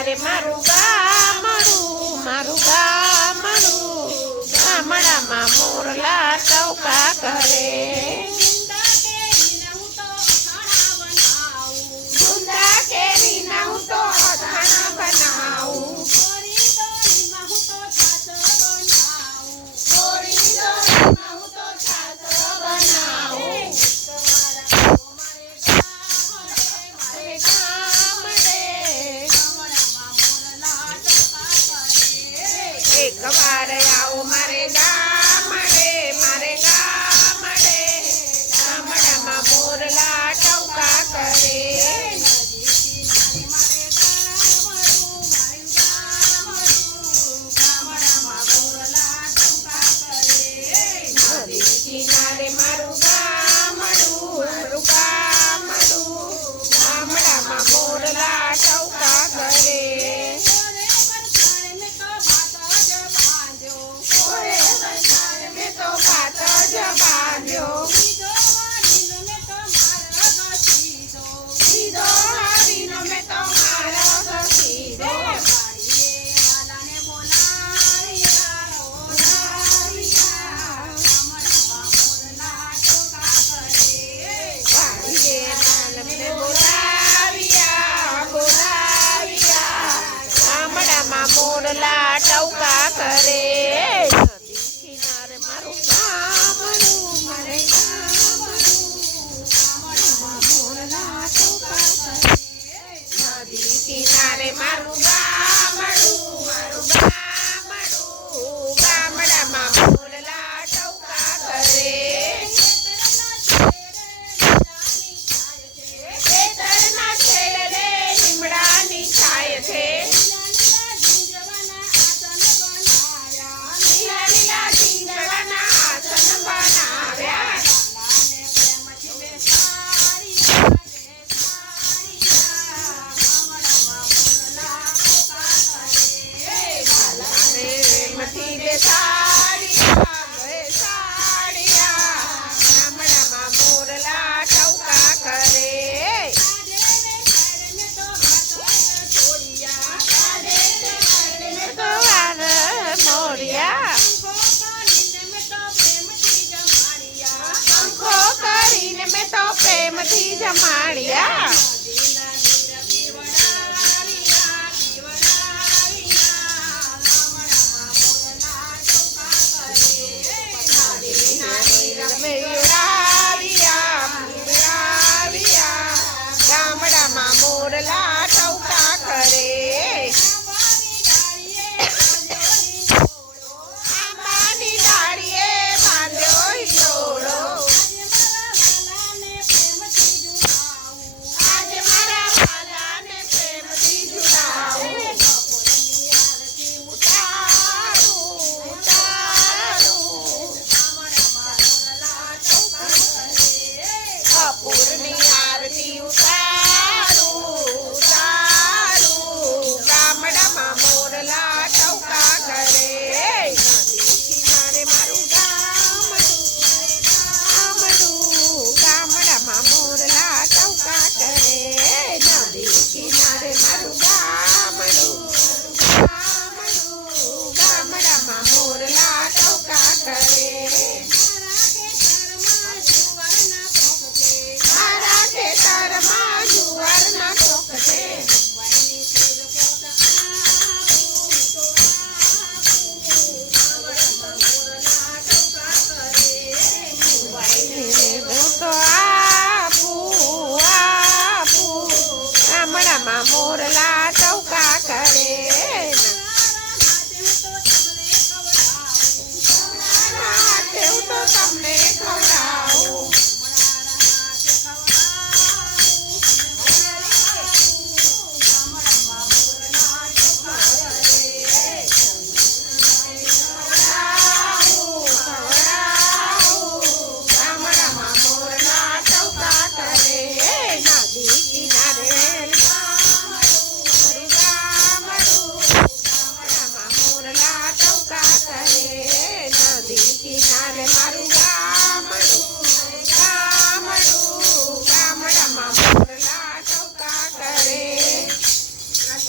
કિનારે મારું ગામડું, મારું ગામડું, ગામડામાં મોરલા ટવકા કરે. ગુંદા કેરીના હું તો અથાણા બનાવું. એક વાર આવો મારે ગામડે, મારે ગામડે, ગામડામાં મોરલા ટવકા કરે. નદી કિનારે મારું ગામડું, મારું ગામડું, ગામડામાં મોરલા ટવકા કરે. મોરલા ટવકા કરે. નદી કિનારે મારું ગામડું, મારે ગામડું, ગામડામાં મોરલા ટવકા કરે. નદી કિનારે મારું ગામડું, મારું ગામડું, ગામડામાં મોરલા ટવકા કરે. ખેતરના છેડે લીમડાની છાય છે. ગામડામાં મોરલા ટવકા કરે. મોરિયા પંખો કરીને મેં તો પ્રેમથી જમાડ્યા.